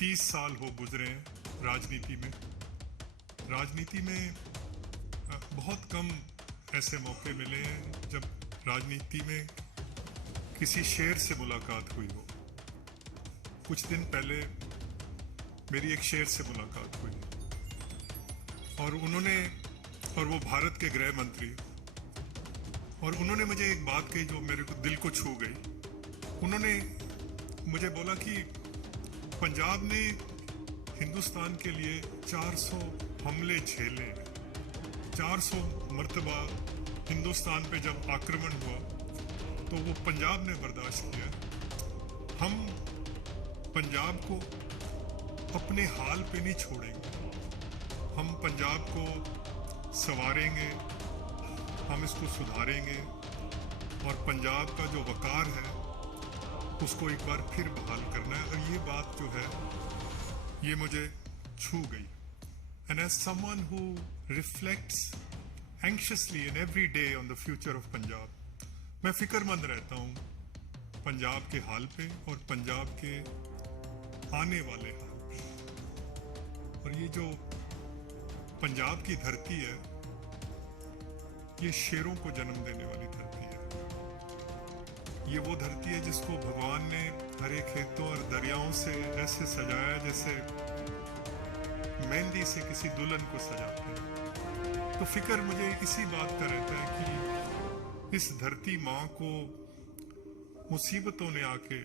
30 साल हो गुजरे हैं राजनीति में। राजनीति में बहुत कम ऐसे मौके मिले हैं जब राजनीति में किसी शेर से मुलाकात हुई हो। कुछ दिन पहले मेरी एक शेर से मुलाकात हुई और वो भारत के गृह मंत्री, और उन्होंने मुझे एक बात कही जो मेरे को दिल को छू गई। उन्होंने मुझे बोला कि पंजाब ने हिंदुस्तान के लिए 400 हमले झेले, 400 मर्तबा हिंदुस्तान पे जब आक्रमण हुआ तो वो पंजाब ने बर्दाश्त किया। हम पंजाब को अपने हाल पे नहीं छोड़ेंगे, हम पंजाब को संवारेंगे, हम इसको सुधारेंगे और पंजाब का जो वकार है उसको एक बार फिर बहाल करना है। और ये बात जो है ये मुझे छू गई। And as someone who reflects anxiously in every day on the future of Punjab, मैं फिक्रमंद रहता हूँ पंजाब के हाल पे और पंजाब के आने वाले हाल पे। और ये जो पंजाब की धरती है ये शेरों को जन्म देने वाली धरती है। ये वो धरती है जिसको भगवान ने हरे खेतों और दरियाओं से ऐसे सजाया जैसे मेहंदी से किसी दुल्हन को सजाते हैं। तो फिक्र मुझे इसी बात का रहता है कि इस धरती माँ को मुसीबतों ने आके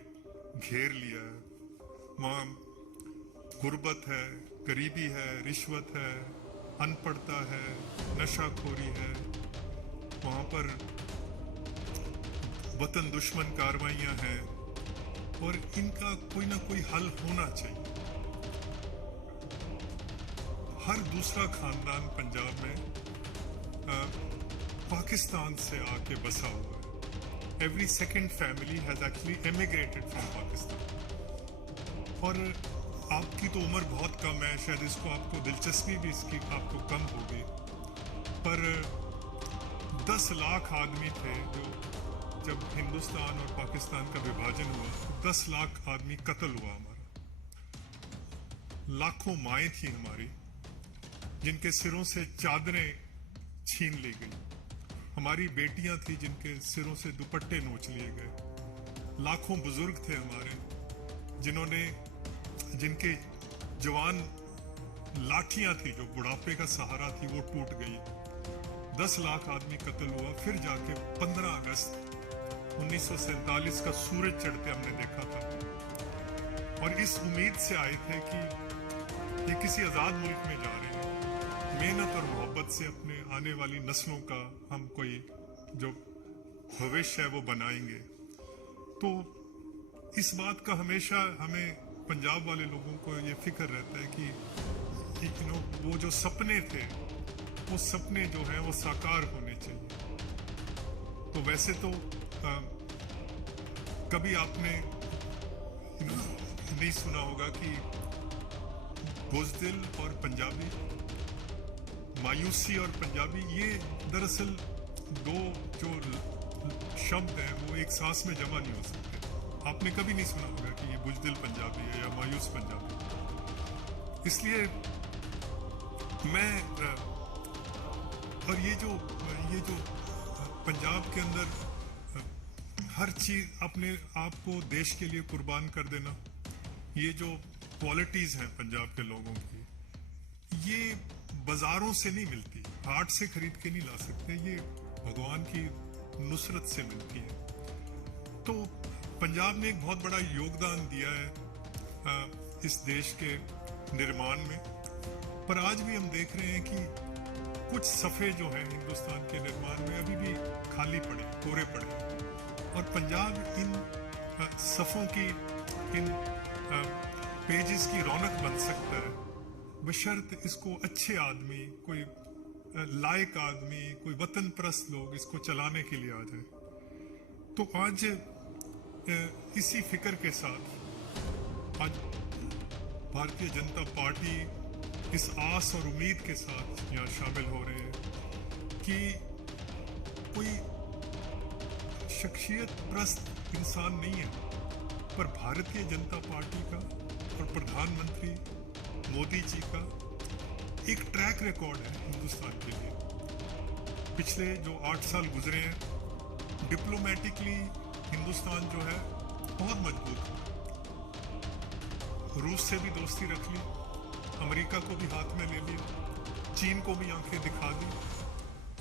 घेर लिया है। वहाँ गुर्बत है, गरीबी है, रिश्वत है, अनपढ़ता है, नशाखोरी है। वहाँ पर वतन दुश्मन कार्रवाइयां हैं और इनका कोई ना कोई हल होना चाहिए। हर दूसरा खानदान पंजाब में पाकिस्तान से आके बसा हुआ है। Every second family has actually emigrated from Pakistan. और आपकी तो उम्र बहुत कम है, शायद इसको आपको दिलचस्पी भी इसकी आपको कम होगी, पर 10 लाख आदमी थे जो जब हिंदुस्तान और पाकिस्तान का विभाजन हुआ तो 10 लाख आदमी कत्ल हुआ हमारा। लाखों माएँ थी हमारी जिनके सिरों से चादरें छीन ली गई। हमारी बेटियां थी जिनके सिरों से दुपट्टे नोच लिए गए। लाखों बुजुर्ग थे हमारे जिनके जवान लाठियां थी जो बुढ़ापे का सहारा थी वो टूट गई। 10 लाख आदमी कत्ल हुआ। फिर जाके 15 अगस्त 1947 का सूरज चढ़ते हमने देखा था और इस उम्मीद से आए थे कि ये किसी आजाद मुल्क में जा रहे हैं। मेहनत और मोहब्बत से अपने आने वाली नस्लों का हम कोई जो भविष्य है वो बनाएंगे। तो इस बात का हमेशा हमें पंजाब वाले लोगों को ये फिक्र रहता है कि वो जो सपने थे वो सपने जो हैं वो साकार होने चाहिए। तो वैसे तो कभी आपने नहीं सुना होगा कि बुज़दिल और पंजाबी, मायूसी और पंजाबी, ये दरअसल दो जो शब्द हैं वो एक सांस में जमा नहीं हो सकते। आपने कभी नहीं सुना होगा कि ये बुज़दिल पंजाबी है या मायूस पंजाबी। इसलिए मैं और ये जो पंजाब के अंदर हर चीज अपने आप को देश के लिए कुर्बान कर देना, ये जो क्वालिटीज हैं पंजाब के लोगों की, ये बाजारों से नहीं मिलती, हाट से खरीद के नहीं ला सकते, ये भगवान की नुसरत से मिलती है। तो पंजाब ने एक बहुत बड़ा योगदान दिया है इस देश के निर्माण में। पर आज भी हम देख रहे हैं कि कुछ सफ़े जो हैं हिंदुस्तान के निर्माण में अभी भी खाली पड़े, कोरे पड़े। और पंजाब इन सफ़ों की, इन पेजेस की रौनक बन सकता है बशर्त इसको अच्छे आदमी, कोई लायक आदमी, कोई वतन परस्त लोग इसको चलाने के लिए आ जाए। तो आज इसी फिक्र के साथ आज भारतीय जनता पार्टी इस आस और उम्मीद के साथ यहाँ शामिल हो रहे हैं कि कोई शख्सियत प्रस्त इंसान नहीं है, पर भारतीय जनता पार्टी का और प्रधानमंत्री मोदी जी का एक ट्रैक रिकॉर्ड है हिंदुस्तान के लिए। पिछले जो 8 साल गुजरे हैं, डिप्लोमेटिकली हिंदुस्तान जो है बहुत मजबूत है। रूस से भी दोस्ती रख ली, अमेरिका को भी हाथ में ले लिया, चीन को भी आंखें दिखा दी।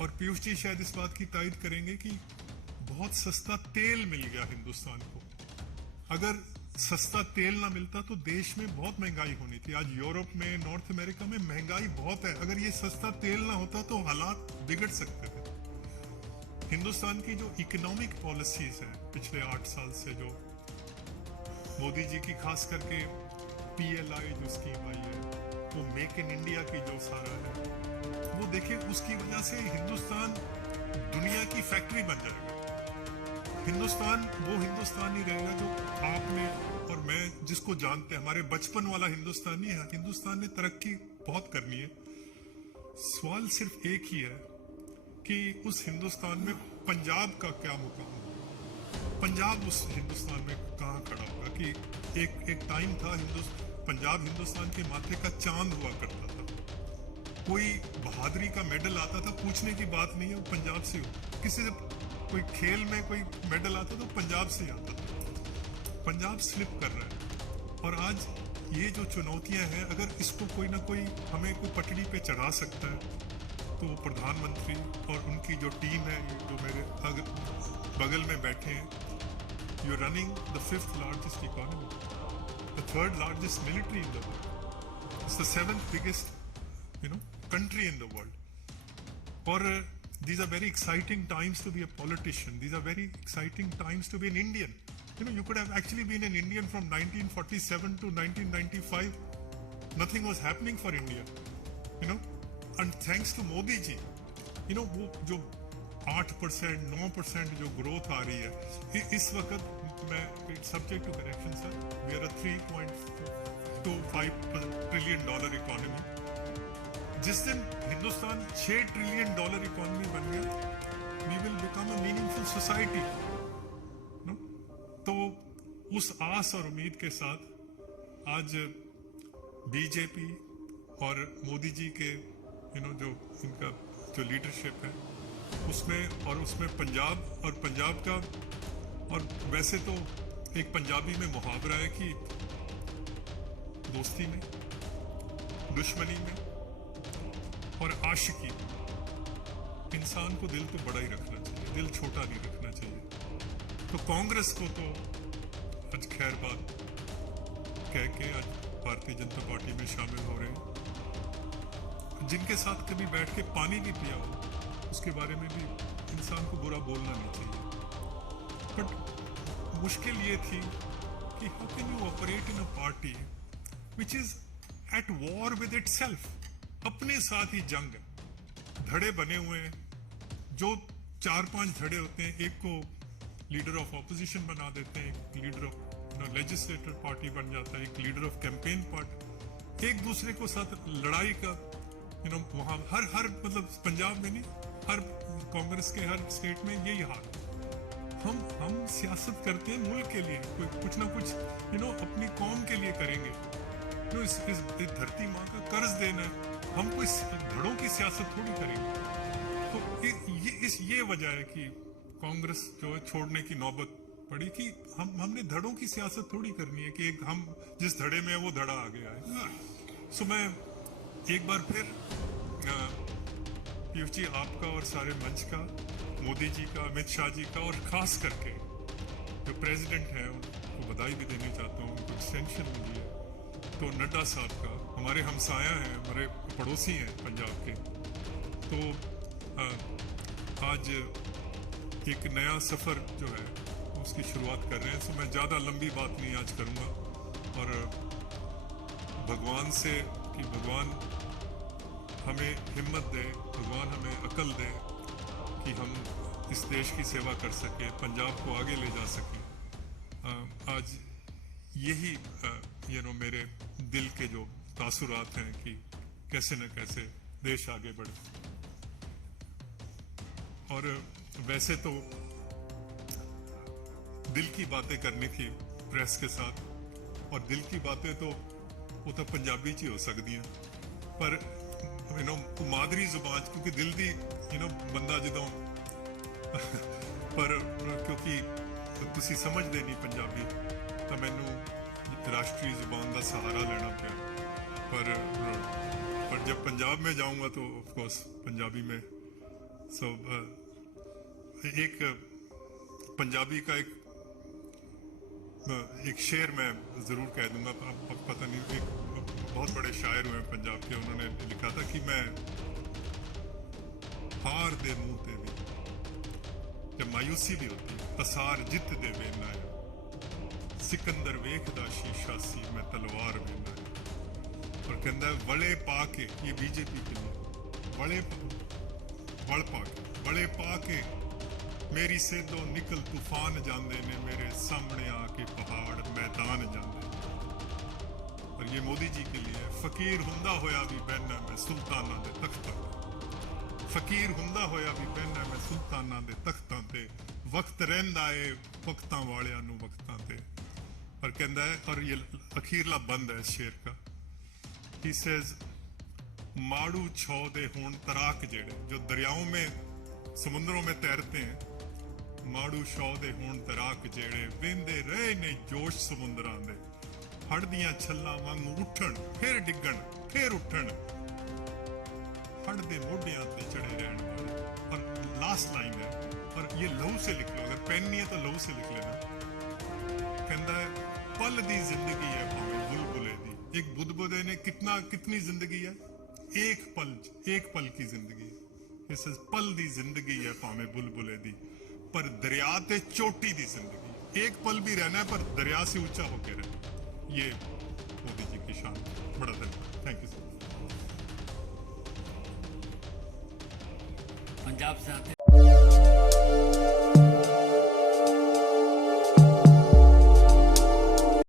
और पीयूष जी शायद इस बात की तायद करेंगे कि बहुत सस्ता तेल मिल गया हिंदुस्तान को। अगर सस्ता तेल ना मिलता तो देश में बहुत महंगाई होनी थी। आज यूरोप में, नॉर्थ अमेरिका में महंगाई बहुत है। अगर ये सस्ता तेल ना होता तो हालात बिगड़ सकते थे। हिंदुस्तान की जो इकोनॉमिक पॉलिसीज है पिछले 8 साल से, जो मोदी जी की खास करके PLI जो स्कीम आई है, वो मेक इन इंडिया की जो सारा है, वो देखिए उसकी वजह से हिंदुस्तान दुनिया की फैक्ट्री बन जाएगा। हिंदुस्तान वो हिंदुस्तान ही रहेगा जो आपने और मैं जिसको जानते हैं, हमारे बचपन वाला हिंदुस्तान ही है। हिंदुस्तान ने तरक्की बहुत करनी है। सवाल सिर्फ एक ही है कि उस हिंदुस्तान में पंजाब का क्या मुकाम है। पंजाब उस हिंदुस्तान में कहाँ खड़ा होगा? कि एक टाइम था पंजाब हिंदुस्तान के माथे का चांद हुआ करता था। कोई बहादुरी का मेडल आता था, पूछने की बात नहीं है, वो पंजाब से हो। किसी से कोई खेल में कोई मेडल आता तो पंजाब से आता था। पंजाब स्लिप कर रहा है। और आज ये जो चुनौतियां हैं, अगर इसको कोई ना कोई हमें कोई पटड़ी पे चढ़ा सकता है तो वो प्रधानमंत्री और उनकी जो टीम है, जो मेरे बगल में बैठे हैं। You running the 5th largest economy, the 3rd largest military in the world. It's the 7th biggest, country in the world. Or these are very exciting times to be a politician. These are very exciting times to be an Indian. You could have actually been an Indian from 1947 to 1995. Nothing was happening for India. And thanks to Modi ji, वो जो 8%, 9% जो growth आ रही है इस वक्त, मैं subject to correction sir, we are a $3.25 trillion economy. जिस दिन हिंदुस्तान $6 ट्रिलियन इकोनॉमी बन गया, we will become a meaningful society. तो उस आस और उम्मीद के साथ आज बीजेपी और मोदी जी के जो इनका जो लीडरशिप है उसमें पंजाब का, और वैसे तो एक पंजाबी में मुहावरा है कि दोस्ती में, दुश्मनी में और आशिकी में इंसान को दिल तो बड़ा ही रखना चाहिए, दिल छोटा नहीं रखना चाहिए। तो कांग्रेस को तो आज खैर बात कह के आज भारतीय जनता पार्टी में शामिल हो रहे हैं। जिनके साथ कभी बैठ के पानी भी पिया हो, उसके बारे में भी इंसान को बुरा बोलना नहीं चाहिए। बट मुश्किल ये थी कि how can you operate in a party which is at war with itself. अपने साथ ही जंग है, धड़े बने हुए हैं। जो 4-5 धड़े होते हैं, एक को लीडर ऑफ ऑपोजिशन बना देते हैं, एक लीडर ऑफ लेजिस्लेटिव पार्टी बन जाता है, एक लीडर ऑफ कैंपेन पार्टी। एक दूसरे को साथ लड़ाई का वहां हर मतलब पंजाब में नहीं, हर कांग्रेस के हर स्टेट में यही हाल। हम सियासत करते हैं मुल्क के लिए, कोई कुछ ना कुछ अपनी कौम के लिए करेंगे। इस धरती माँ का कर्ज देना है, हम कोई धड़ों की सियासत थोड़ी करेंगे। तो ये वजह है कि कांग्रेस जो है छोड़ने की नौबत पड़ी कि हमने धड़ों की सियासत थोड़ी करनी है कि हम जिस धड़े में है वो धड़ा आ गया है। सो मैं एक बार फिर पीयूष जी आपका और सारे मंच का, मोदी जी का, अमित शाह जी का, और खास करके जो प्रेसिडेंट है उनको बधाई भी देनी चाहता हूँ, उनको एक्सटेंशन मिली है। तो नड्डा साहब का, हमारे हमसाया हैं, हमारे पड़ोसी हैं पंजाब के। तो आज एक नया सफ़र जो है उसकी शुरुआत कर रहे हैं। तो मैं ज़्यादा लंबी बात नहीं आज करूँगा, और भगवान से कि भगवान हमें हिम्मत दे, भगवान हमें अकल दे कि हम इस देश की सेवा कर सकें, पंजाब को आगे ले जा सकें। आज यही मेरे दिल के जो तासुरात हैं कि कैसे न कैसे देश आगे बढ़े। और वैसे तो दिल की बातें करनी थी प्रेस के साथ, और दिल की बातें तो वो तो पंजाबी च ही हो सकती हैं, पर मादरी जुबान च, क्योंकि दिल दी बंदा जो पर क्योंकि तुसी समझते नहीं पंजाबी, तो मैनू राष्ट्रीय जुबान का सहारा लेना पाया। पर जब पंजाब में जाऊंगा तो ऑफ कोर्स पंजाबी में। सो एक पंजाबी का एक शेर मैं जरूर कह दूंगा, अब पता नहीं, एक बहुत बड़े शायर हुए पंजाब के, उन्होंने लिखा था कि मैं हार दे मुंह ते भी जब मायूसी भी होती, असार जित दे वेना है, सिकंदर वेखदा शीशा सी मैं तलवार वेना है। और कहता है वड़े पा के, ये बीजेपी के लिए, वड़े पा के मेरी सेदों निकल तूफान जांदे ने, मेरे सामने आके पहाड़ मैदान जांदे। और ये मोदी जी के लिए, फकीर हुंदा होया भी बहना मैं सुल्ताना दे तख्तां, फकीर हुंदा होया भी बहना मैं सुल्ताना दे तख्तां ते, वक्त रहिंदा है वक्तां वालियां नूं वक्तां ते। और कहता है, और ये अखीरला बंद है इस शेर का, he says माड़ू छौ दे होण तराक जेड़े, जो दरियाओं में समुद्रों में तैरते हैं, माड़ू छौ दे होण तराक जेड़े, वेंदे रहे ने जोश समुद्रां दे, हड़ दियां छल्लां वांगू उठण फिर डिगण फिर उठण, हड़ दे मोढियां ते चढ़े रहण वाले। और लास्ट लाइन है, और ये लहू से लिख लो, अगर पेन नहीं है तो लहू से लिख लेना। कहता है पल दी जिंदगी है भावें बुलबुले दी, एक बुदबुदे ने कितनी जिंदगी है, एक पल की जिंदगी है। इस पल दी जिंदगी है भावें बुलबुले दी, पर दरिया ते चोटी दी जिंदगी, एक पल भी रहना है पर दरिया से ऊंचा होकर रहना। ये मोदी जी की शान, बड़ा धन्यवाद, थैंक यू सर। पंजाब से आते